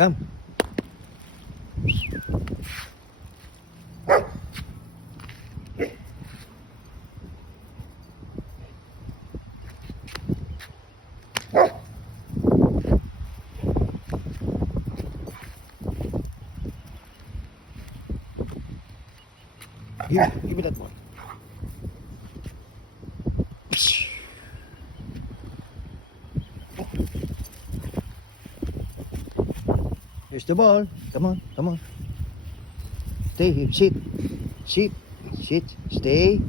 Come. Here, give me that ball. Here's the ball. Come on, come on. Stay here. Sit. Sit. Sit. Stay.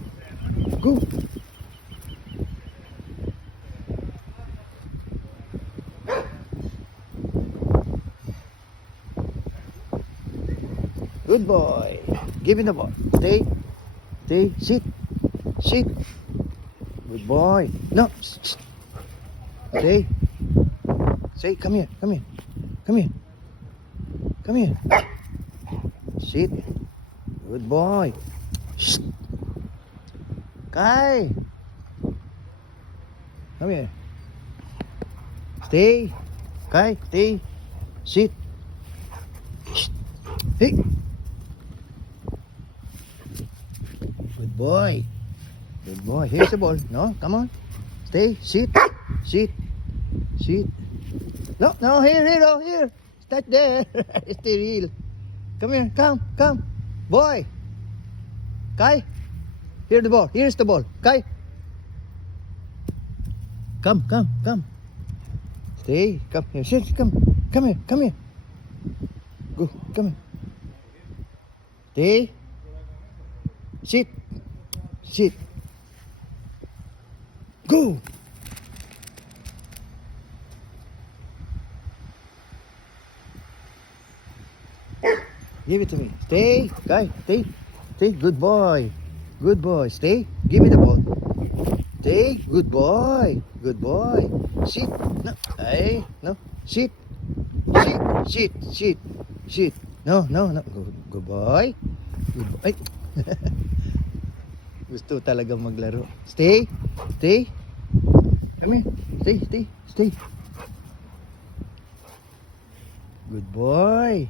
Go. Good boy. Give me the ball. Stay. Stay. Sit. Sit. Good boy. No. Stay. Stay. Come here. Come here. Come here. Come here. Sit. Good boy. Shh. Kai. Come here. Stay. Kai, stay. Sit. Shh. Hey. Good boy. Good boy. Here's the ball. No, come on. Stay. Sit. Sit. Sit. No, no, here, oh, here. Start there. Stay real. Come here. Come. Boy. Kai. Here's the ball. Here's the ball. Kai. Come. Stay. Come here. Sit. Come here. Go. Come here. Stay. Sit. Sit. Go. Give it to me. Stay. Guy, stay. Stay. Good boy. Good boy. Stay. Give me the ball. Stay. Good boy. Good boy. Sit. No. Hey. No. Sit. Sit. No. Good boy. Good boy. Ay. Gusto talagang maglaro. Stay. Come here. Stay. Good boy.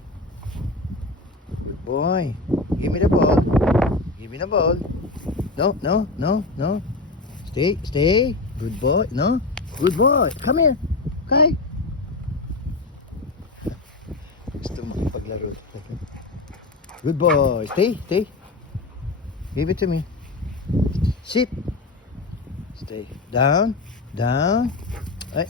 Good boy. Give me the ball. No. Stay. Good boy. No. Good boy. Come here. Kai. Gusto mo paglaro. Good boy. Stay. Give it to me. Sit. Stay. Down. Ay.